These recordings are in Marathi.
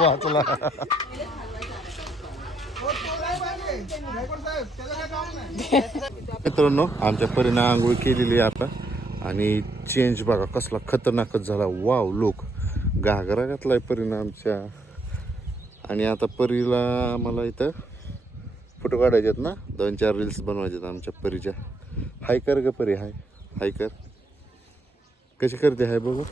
वाचला. मित्रांनो आमच्या परीनं आंघोळ केलेली आहे आता आणि चेंज बघा कसला खतरनाकच झाला. वाव लोक घागरा घातलाय परीनं आमच्या. आणि आता परीला मला इथं फोटो काढायचे ना 2-4 रील्स बनवायचे आमच्या परीच्या. हाय कर ग परी. हाय हाय कर. कशी करते हाय बघू.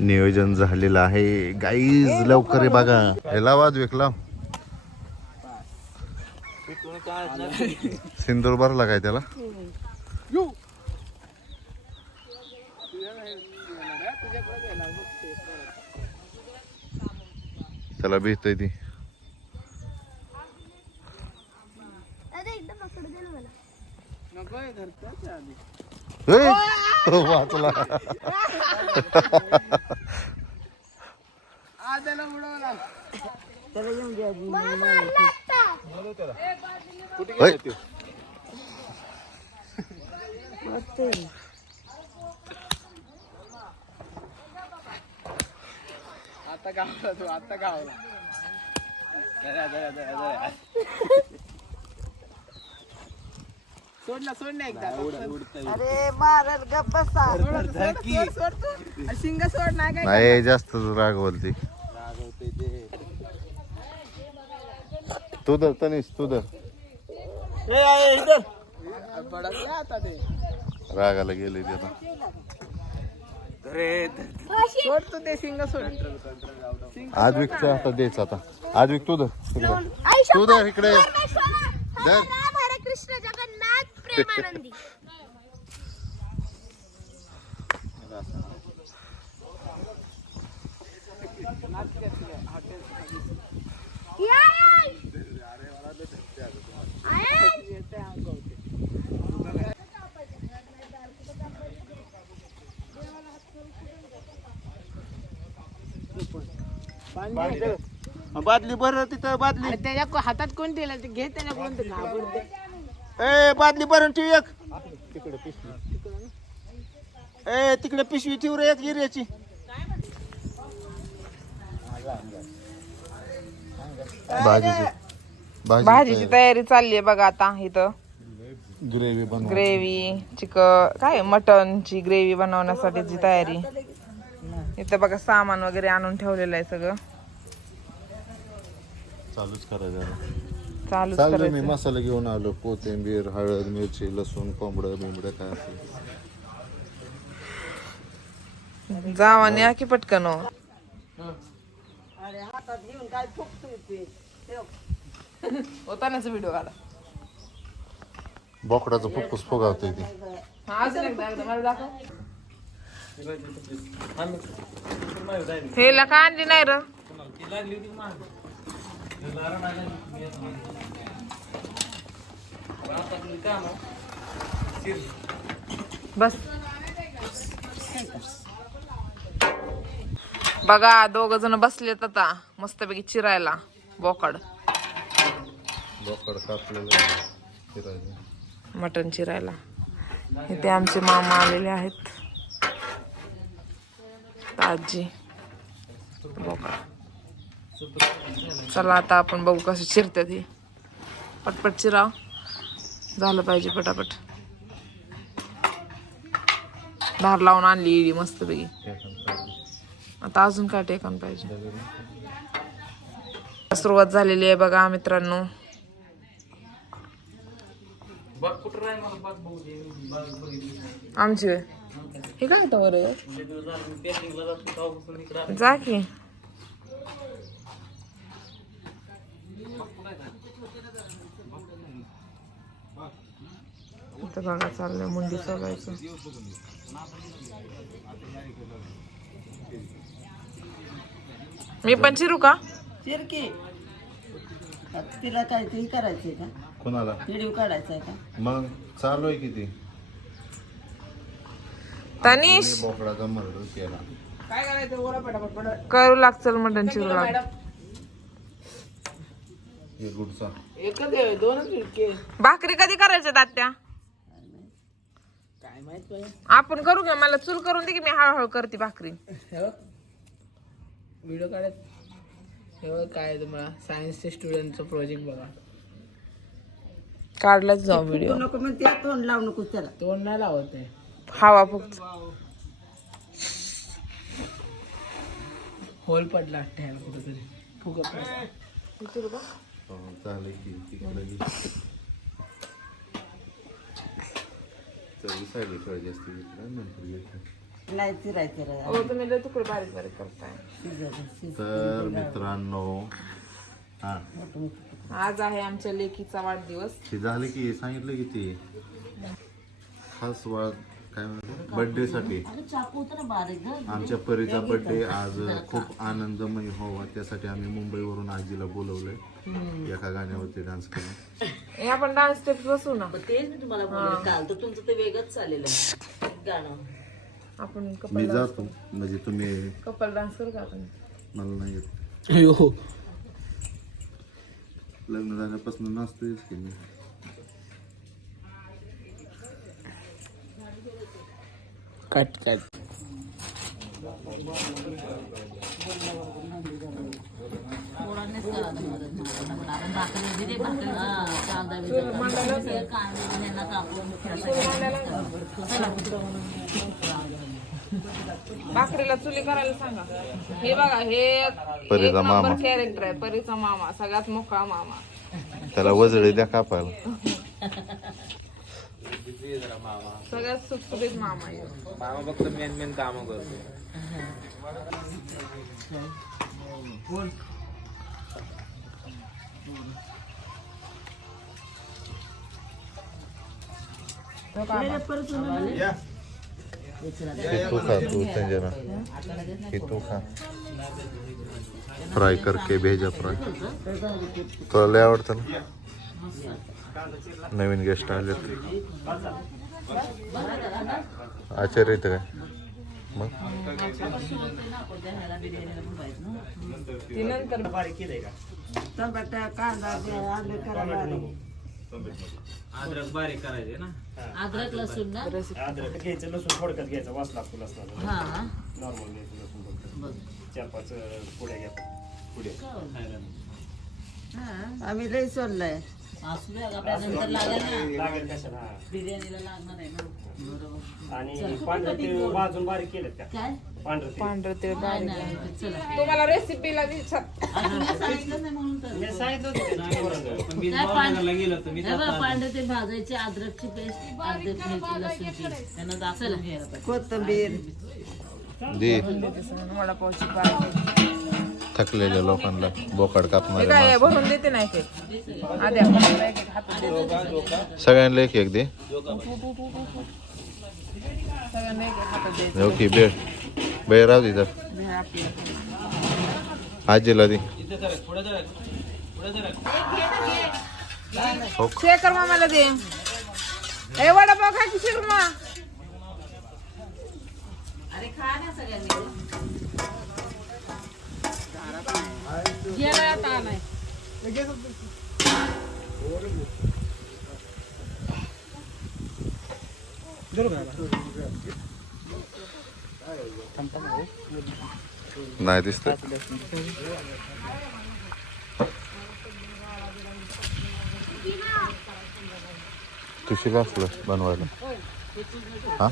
नियोजन झालेलं आहे गाईज. लवकर आहे बघा. ह्याला वाद लाव. सिंदूर भरला काय त्याला. त्याला भेटतय ती. वाचला. आता गावला तू. आता गावला. सोडला सोड नाही एकदा. अरे मारल गप बसा. शिंग सोड नाही काय. नाही जास्त राग बोलती. तू धर तनिष तू धर. आता ते रागाला गेले ते आता. सोड तू ते शिंग सोड. आजविकच्या हातात द्यायचं आता. आजविक तू धर. तू धर इकडे धर. हरे कृष्ण जगन्नाथ प्रेमानंदी. बादली बरं तिथं बादली. त्याच्या हातात कोण दिला ते घे. त्याला कोण ए बादली भरून ठेव एक. तिकडे पिशवी. ए तिकडे पिशवी ठेव रे एक गिर्याची. भाजीची तयारी चालली आहे बघा आता. इथं ग्रेव्ही ग्रेव्ही चिकन काय मटनची ग्रेव्ही बनवण्यासाठीची तयारी. इथं बघा सामान वगैरे आणून ठेवलेलं आहे सगळं. चालूच करायचं. चालूच चालू मी करायचं. मसाला घेऊन आलो. कोथिंबीर हळद मिरची लसूण कोंबडं बिंबडं काय असेल. जावाने या की पटकन हो. अरे हातात घेऊन काय फुकतोय ते. होतानाच व्हिडिओ काढा. बोकडाचं फुफ्फुस फुगावतोय ते. अजून एकदा मला दाखव. हेला का आणली नाही र. बस बघा 2 जण बसलेत आता मस्तपैकी चिरायला बोकड. बोकड कापलेलं चिरायचं. मटण चिरायला. इथे आमचे मामा आलेले आहेत. आजी बोकड. चला आता आपण बघू कसं चिरते ती. पटपट चिराव झालं पाहिजे पटापट. धार लावून आणली मस्तपैकी. आता अजून काय टेकन पाहिजे. सुरुवात झालेली आहे बघा मित्रांनो. आमची हे काय होतं बरं. जा की बघा चाललंय मुंडी सोलायचं. मी पण चिरू का. चिरकी तिला काय ते करायचंय का. कोणाला व्हिडिओ काढायचा आहे का. मग चालू आहे किती. तनिष बोकडाचा मर्डर केला. काय करायचं ओला पटापट करू लाग चल मटण चिरू लाग. हे गुडचा एकच आहे, दोनच इतके भाकरी कधी करायच्या तात्या? काय माहित पाहिजे. आपण करू का? मला चूल करून दे की मी हळूहळू करते भाकरी. व्हिडिओ काढत हे बघ काय तुम्हाला सायन्सचे स्टुडंटचं प्रोजेक्ट बघा. काढलाच जाऊ व्हिडिओ. नको म्हणते तोंड लावू नको त्याला. तोंड नाही लावत आहे. हवा फक्त होल पडला ठेवायला कुठेतरी फुगत नाही. चालेल की तिकडे साईडला ठेवायची असते नंतर घेतलं. नाही चिरायचं रे. हो तुम्ही लय तुकडे बारीक बारीक करताय. तर मित्रांनो हा आज आहे आमच्या लेकीचा वाढदिवस. ते झालं की सांगितलं की ते खास वाढ काय म्हणतात बर्थडे साठी चाकू होतं ना बारीक ग. आमच्या परीचा बर्थडे आज खूप आनंदमय व्हावा त्यासाठी आम्ही मुंबईवरून आजीला बोलवलंय एका गाण्यावरती डान्स करून. हे आपण डान्स स्टेप बसू ना. तेच मी तुम्हाला बोलले काल तर तुमचं ते वेगळंच चाललेलं आहे गाणं. आपण मी कपल जातो म्हणजे तुम्ही कपल डान्स करू का आपण? मला नाही येत. अयो लग्न झाल्यापासून नाचतोयच की मी. कट कट भाकरीला चुली करायला सांगा. हे बघा हे परीचा मामा. कॅरेक्टर आहे. परीचा मामा सगळ्यात मोकळा मामा. त्याला वजळी द्या कापायला. सगळ्यात सुटसुटीत मामा आहे. मामा फक्त मेन मेन काम करतो. हे तू खा तू संजना हे तू खा. फ्राय करके भेजा फ्राय. तुला लय आवडतं ना. नवीन गेस्ट आले आचार्य येतं काय मग ती नंतर टमाटा कांदा आलं करा बारीक. अद्रक बारीक करायचे ना. अद्रक लसूण ना. अद्रक घ्यायचं लसूण थोडक्यात घ्यायचं वास लागतो लसणाला. हा नॉर्मल घ्यायचं लसूण थोडक्यात 4-5 पुड्या घ्या पुढे आम्ही लई सोडलंय. लागेल कशाला हा. बिर्याणीला लागणार आहे ना. आणि पांढरं ते वाजून बारीक केलं त्या काय पांढरं ते पांढरं ते बारीक आहे. चला तुम्हाला रेसिपीला विचार. सांगितलं नाही म्हणून तर. मी सांगितलं होतं ते पोरांना. पण मी बाजारला गेलो तर मी पांढरे ते भाजायचे अद्रकची पेस्ट अद्रक मिरची लसूणची त्यांना दाखवून घ्यायला पाहिजे. कोथिंबीर दे वडापावची पार्टी. थकलेल्या लोकांना बोकाड हे कापणारे काय माणसं. भरून देते नाही ते आधी आपण एक हातात देतो. सगळ्यांना एक एक दे. सगळ्यांना एक हातात द्यायचं. ओके बेळ बेळ राहू दे तर हे आपलं. आजीला दे. शेखर मामाला दे. हे वडापाव खा की शेखर मामा. अरे खा ना सगळ्यांनी. गेला आता नाही. नाही दिसत तुशीला असलं बनवायला हा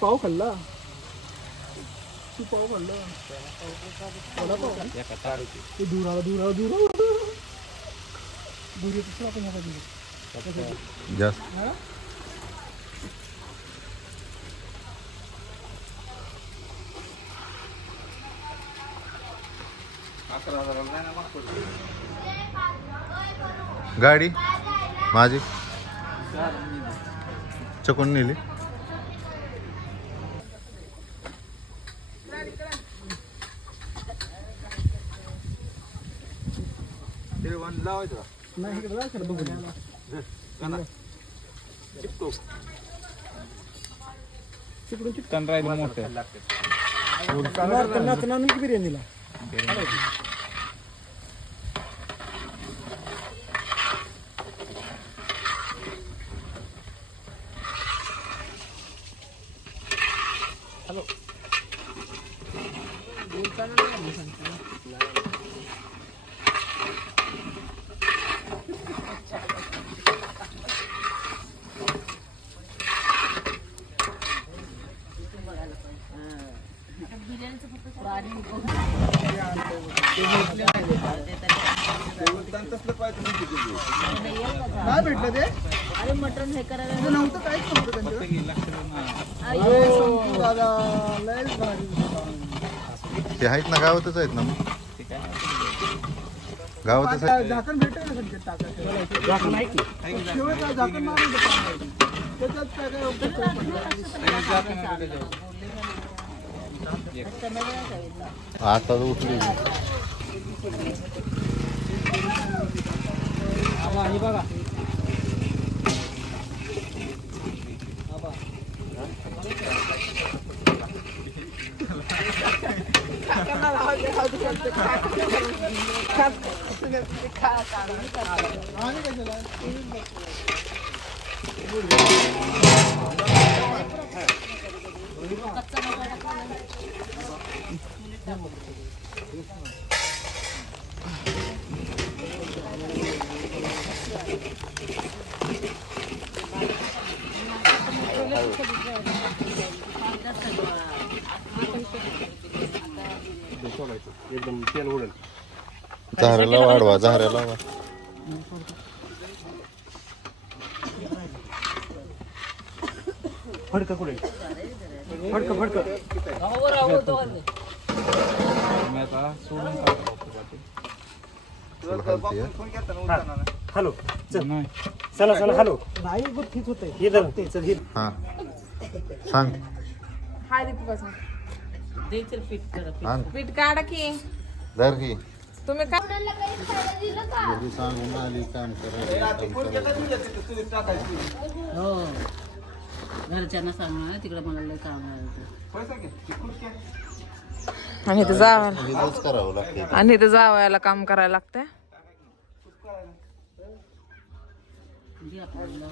पाव खाल्ला तू पाव खाल्ला जास्त गाडी माझी मच्छा कोण नेली? बिर्याणीला काय भेटलं ते? अरे मटण हे करायला तुझं नव्हतं काहीच नव्हतं त्यांच्याकडे. दादा लयच भारी. ते आहेत ना, गावातच आहेत ना मग. गावातच आहेत. झाकण भेटेल ना त्यांच्यात टाकायचं. शेवटचं झाकण मारायचं पाण्यामध्ये. त्याच्यात काय काय उपयोग आता उठली. आणि बघा एकदम तेल उडेल. झाऱ्याला वाढवा, झाऱ्याला वाढवा. फडकं कुठे? फडकं फडकं. हॅलो चला चला हॅलो. नाही ठीक होतंय. हे धर चल हे. हा सांग. द्यायचं पीठ करा. आण. पीठ काढा की. धर की. तुम्ही काय घरी सांगून आली काम करायला. हो घरच्यांना सांगणार तिकडे मला लय काम आहे. आणि इथं जावायला हेच करावं लागते. आणि इथं जावायला काम करायला लागतंय. जे आपल्याला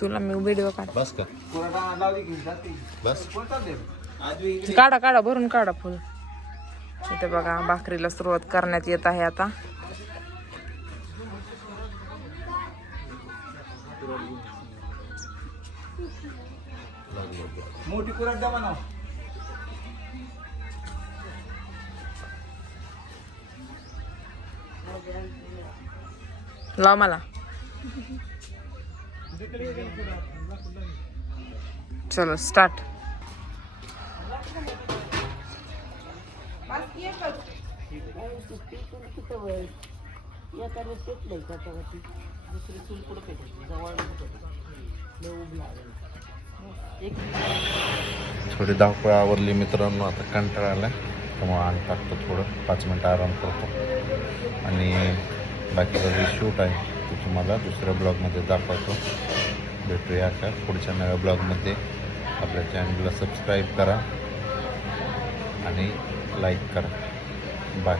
तुला मी व्हिडिओ काढ. बस का? बस. काढा काढा भरून काढा फुल. इथे बघा भाकरीला सुरुवात करण्यात येत आहे आता. मोठी कुराड द्या म्हणा. लाव मला. चलो स्टार्ट. थोडी धावपळ आवरली मित्रांनो. आता कंटाळा आला त्यामुळे आण टाकतो थोडं. 5 मिनटं आराम करतो आणि बाकीचा जे शूट आहे ते तुम्हाला दुसऱ्या ब्लॉगमध्ये दाखवतो. भेटूया का पुढच्या नव्या ब्लॉगमध्ये. आपल्या चॅनलला सबस्क्राईब करा आणि लाईक करा. बाय.